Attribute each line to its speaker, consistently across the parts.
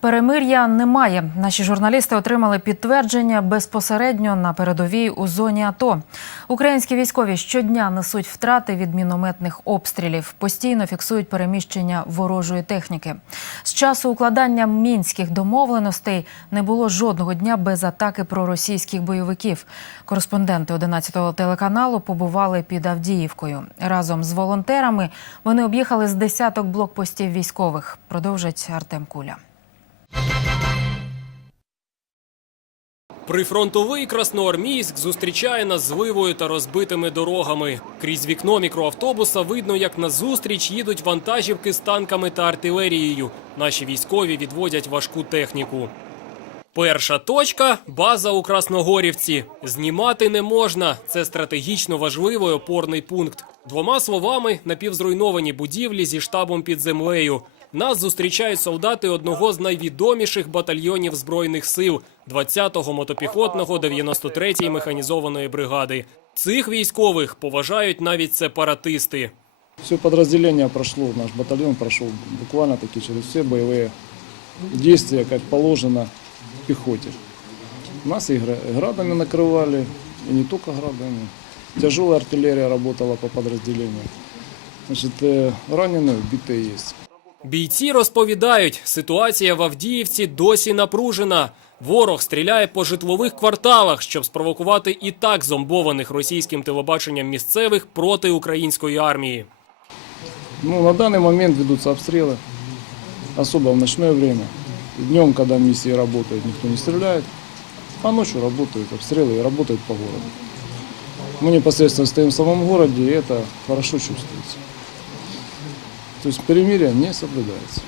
Speaker 1: Перемир'я немає. Наші журналісти отримали підтвердження безпосередньо на передовій у зоні АТО. Українські військові щодня несуть втрати від мінометних обстрілів, постійно фіксують переміщення ворожої техніки. З часу укладання мінських домовленостей не було жодного дня без атаки проросійських бойовиків. Кореспонденти 11-го телеканалу побували під Авдіївкою. Разом з волонтерами вони об'їхали з десяток блокпостів військових. Продовжить Артем Куля.
Speaker 2: Прифронтовий Красноармійськ зустрічає нас зливою та розбитими дорогами. Крізь вікно мікроавтобуса видно, як назустріч їдуть вантажівки з танками та артилерією. Наші військові відводять важку техніку. Перша точка база у Красногорівці. Знімати не можна. Це стратегічно важливий опорний пункт. Двома словами, напівзруйновані будівлі зі штабом під землею Нас зустрічають солдати одного з найвідоміших батальйонів збройних сил 20-го мотопіхотного 93-ї механізованої бригади. Цих військових поважають навіть сепаратисти.
Speaker 3: Все подразделение прошло, наш батальон прошел буквально таки через все боевые действия, как положено пехоте. Нас и гра- градами накрывали, и не только градами. Тяжелая артиллерия работала по подразделению. Значит, э, раненые, убитые есть.
Speaker 2: Бійці розповідають, ситуація в Авдіївці досі напружена. Ворог стріляє по житлових кварталах, щоб спровокувати і так зомбованих російським телебаченням місцевих проти української армії.
Speaker 3: Ну, на данный момент ведутся обстрелы, особо в ночное время. Днем, когда миссии работают, никто не стреляет, а ночью работают обстрелы и работают по городу. Мы непосредственно стоим в самом городе, и это хорошо чувствуется. То есть перемирие не соблюдается.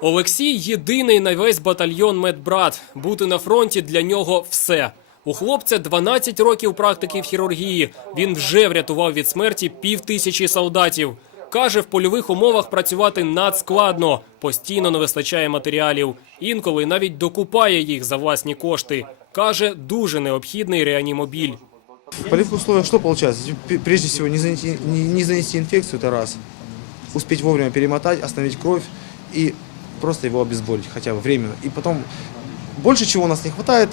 Speaker 2: Олексій єдиний на весь батальйон медбрат. Бути на фронті для нього все. У хлопця 12 років практики в хірургії. Він вже врятував від смерті пів тисячі солдатів. Каже, в польових умовах працювати надскладно, постійно не вистачає матеріалів. Інколи навіть докупає їх за власні кошти. Каже, дуже необхідний реанімобіль.
Speaker 4: В полевых условиях что получается? Прежде всего, не занести, не, не занести инфекцию, это раз Успеть вовремя перемотать, остановить кровь и просто его обезболить хотя бы временно. И потом, больше чего у нас не хватает,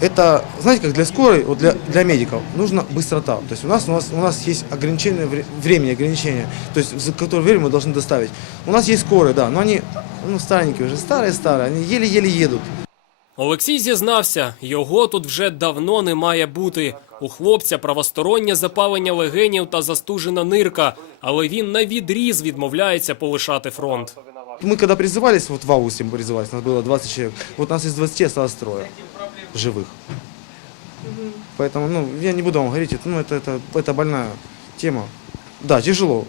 Speaker 4: это, знаете, как для скорой, вот для, для медиков, нужна быстрота. То есть у нас, у нас, у нас есть ограничение, вре- времени ограничения, то есть за которое время мы должны доставить. У нас есть скорые, да, но они, ну, старенькие уже, старые-старые, они еле-еле едут.
Speaker 2: Олексій зізнався, його тут вже давно не має бути. У хлопця правостороннє запалення легенів та застужена нирка, але він на відріз відмовляється полишати фронт.
Speaker 4: Мы когда призывались, вот в августе мы призывались, нас было 20 человек, вот нас из 20 осталось трое живых. Поэтому, ну, я не буду вам говорить, это, ну, это, это, это больная тема. Да, тяжело.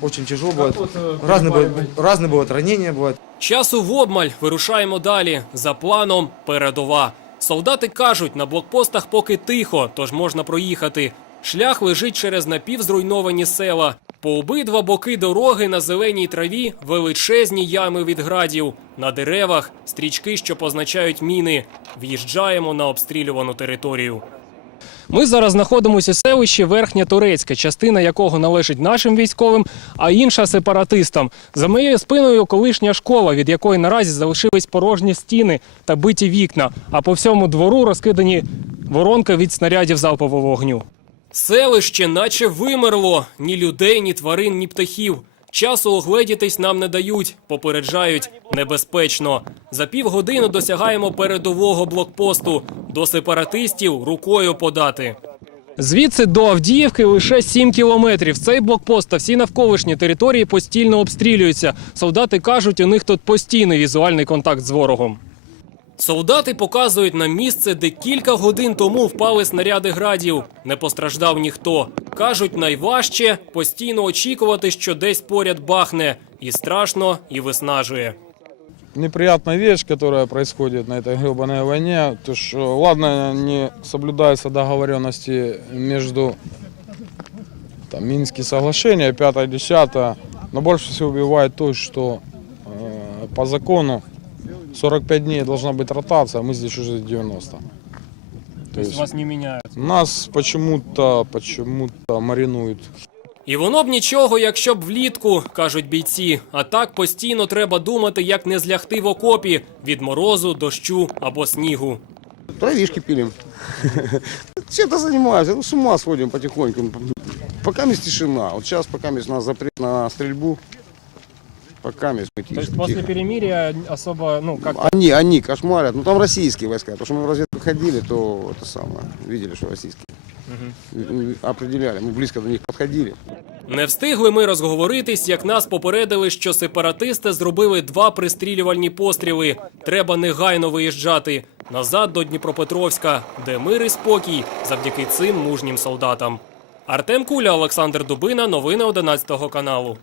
Speaker 4: Очень тяжело бывает. Разные бывают, разные бывают ранения, бывают.
Speaker 2: Часу в обмаль вирушаємо далі. За планом передова. Солдати кажуть, на блокпостах поки тихо, тож можна проїхати. Шлях лежить через напівзруйновані села. По обидва боки дороги на зеленій траві величезні ями від градів. На деревах стрічки, що позначають міни. В'їжджаємо на обстрілювану територію. Ми зараз знаходимося в селищі Верхнє Турецьке, частина якого належить нашим військовим, а інша сепаратистам. За моєю спиною колишня школа, від якої наразі залишились порожні стіни та биті вікна, а по всьому двору розкидані воронки від снарядів залпового вогню. Селище наче вимерло. Ні людей, ні тварин, ні птахів. Часу огледітись нам не дають, попереджають небезпечно. За півгодини досягаємо передового блокпосту. До сепаратистів рукою подати. Звідси до Авдіївки лише 7 кілометрів. Цей блокпост та всі навколишні території постійно обстрілюються. Солдати кажуть, у них тут постійний візуальний контакт з ворогом. Солдати показують нам місце, де кілька годин тому впали снаряди градів. Не постраждав ніхто. Кажуть, найважче постійно очікувати, що десь поряд бахне. І страшно, і виснажує.
Speaker 5: неприятная вещь, которая происходит на этой гребаной войне, то что, ладно, не соблюдаются договоренности между там, Минские соглашения, 5-10, но больше всего убивает то, что э, по закону 45 дней должна быть ротация, а мы здесь уже 90. То есть
Speaker 2: не міняють.
Speaker 5: нас почему-то почему-то маринуют
Speaker 2: І воно б нічого, якщо б влітку, кажуть бійці. А так постійно треба думати, як не злягти в окопі від морозу, дощу або снігу.
Speaker 6: Травишки пилим. Чем-то занимаемся, ну с ума сходим потихоньку. Пока есть тишина. Вот сейчас пока есть нас запрет на стрельбу. Пока есть мы
Speaker 7: То
Speaker 6: тихо.
Speaker 7: есть после
Speaker 6: тихо.
Speaker 7: перемирия особо, ну, как
Speaker 6: Они, они кошмарят. Ну там российские войска. Потому что мы в разведку ходили, то это самое. Видели, что российские. М, Определяли. Мы близко до них подходили.
Speaker 2: Не встигли ми розговоритись, як нас попередили, що сепаратисти зробили два пристрілювальні постріли. Треба негайно виїжджати назад до Дніпропетровська, де мир і спокій завдяки цим мужнім солдатам. Артем Куля, Олександр Дубина. Новини 11 каналу.